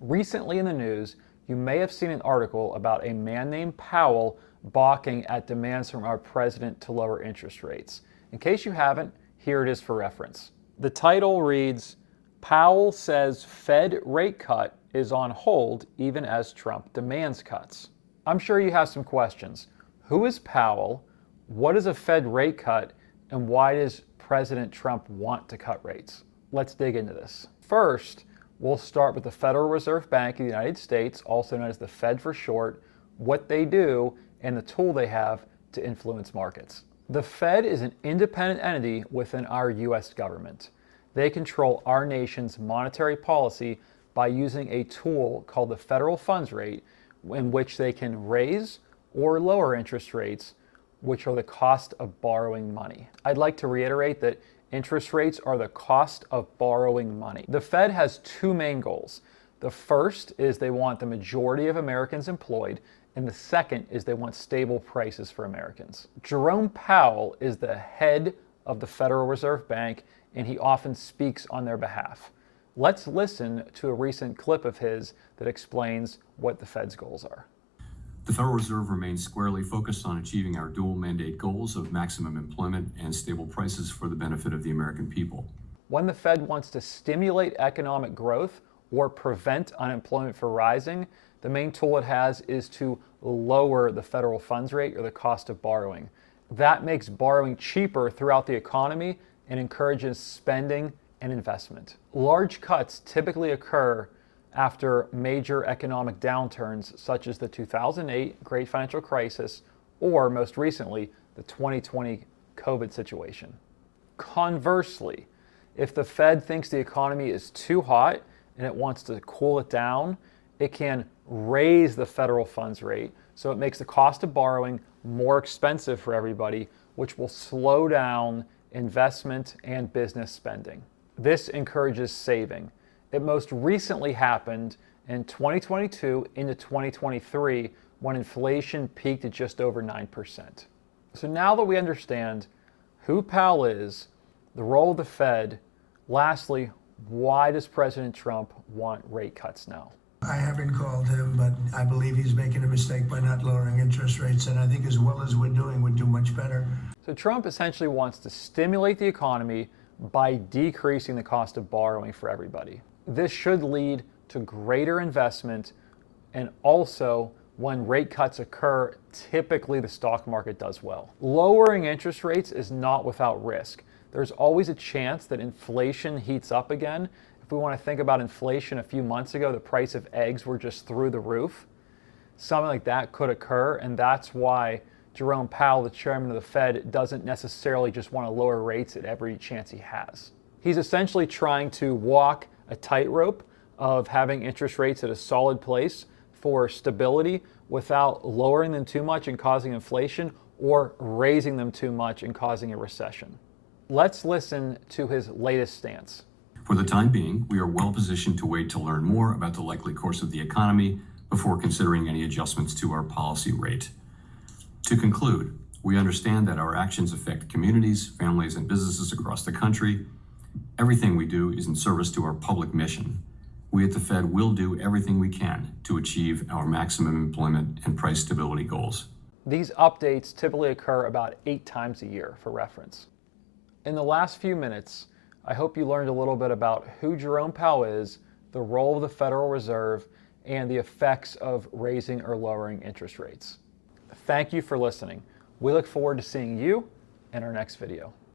Recently in the news, you may have seen an article about a man named Powell balking at demands from our president to lower interest rates. In case you haven't, here it is for reference. The title reads, Powell says Fed rate cut is on hold even as Trump demands cuts. I'm sure you have some questions. Who is Powell? What is a Fed rate cut? And why does President Trump want to cut rates? Let's dig into this. First, we'll start with the Federal Reserve Bank of the United States, also known as the Fed for short, what they do, and the tool they have to influence markets. The Fed is an independent entity within our U.S. government. They control our nation's monetary policy by using a tool called the federal funds rate, in which they can raise or lower interest rates, which are the cost of borrowing money. I'd like to reiterate that interest rates are the cost of borrowing money. The Fed has two main goals. The first is they want the majority of Americans employed, and the second is they want stable prices for Americans. Jerome Powell is the head of the Federal Reserve Bank, and he often speaks on their behalf. Let's listen to a recent clip of his that explains what the Fed's goals are. The Federal Reserve remains squarely focused on achieving our dual mandate goals of maximum employment and stable prices for the benefit of the American people. When the Fed wants to stimulate economic growth or prevent unemployment from rising, the main tool it has is to lower the federal funds rate, or the cost of borrowing. That makes borrowing cheaper throughout the economy and encourages spending and investment. Large cuts typically occur after major economic downturns such as the 2008 Great Financial Crisis, or most recently, the 2020 COVID situation. Conversely, if the Fed thinks the economy is too hot and it wants to cool it down, it can raise the federal funds rate, so it makes the cost of borrowing more expensive for everybody, which will slow down investment and business spending. This encourages saving. It most recently happened in 2022 into 2023 when inflation peaked at just over 9%. So now that we understand who Powell is, the role of the Fed, lastly, why does President Trump want rate cuts now? I haven't called him, but I believe he's making a mistake by not lowering interest rates, and I think as well as we're doing, we'd do much better. So Trump essentially wants to stimulate the economy by decreasing the cost of borrowing for everybody. This should lead to greater investment, and also when rate cuts occur, typically the stock market does well. Lowering interest rates is not without risk. There's always a chance that inflation heats up again. If we want to think about inflation a few months ago, the price of eggs were just through the roof. Something like that could occur, and that's why Jerome Powell, the chairman of the Fed, doesn't necessarily just want to lower rates at every chance he has. He's essentially trying to walk a tightrope of having interest rates at a solid place for stability without lowering them too much and causing inflation, or raising them too much and causing a recession. Let's listen to his latest stance. For the time being, we are well positioned to wait to learn more about the likely course of the economy before considering any adjustments to our policy rate. To conclude, we understand that our actions affect communities, families, and businesses across the country. Everything we do is in service to our public mission. We at the Fed will do everything we can to achieve our maximum employment and price stability goals. These updates typically occur about 8 times a year for reference. In the last few minutes, I hope you learned a little bit about who Jerome Powell is, the role of the Federal Reserve, and the effects of raising or lowering interest rates. Thank you for listening. We look forward to seeing you in our next video.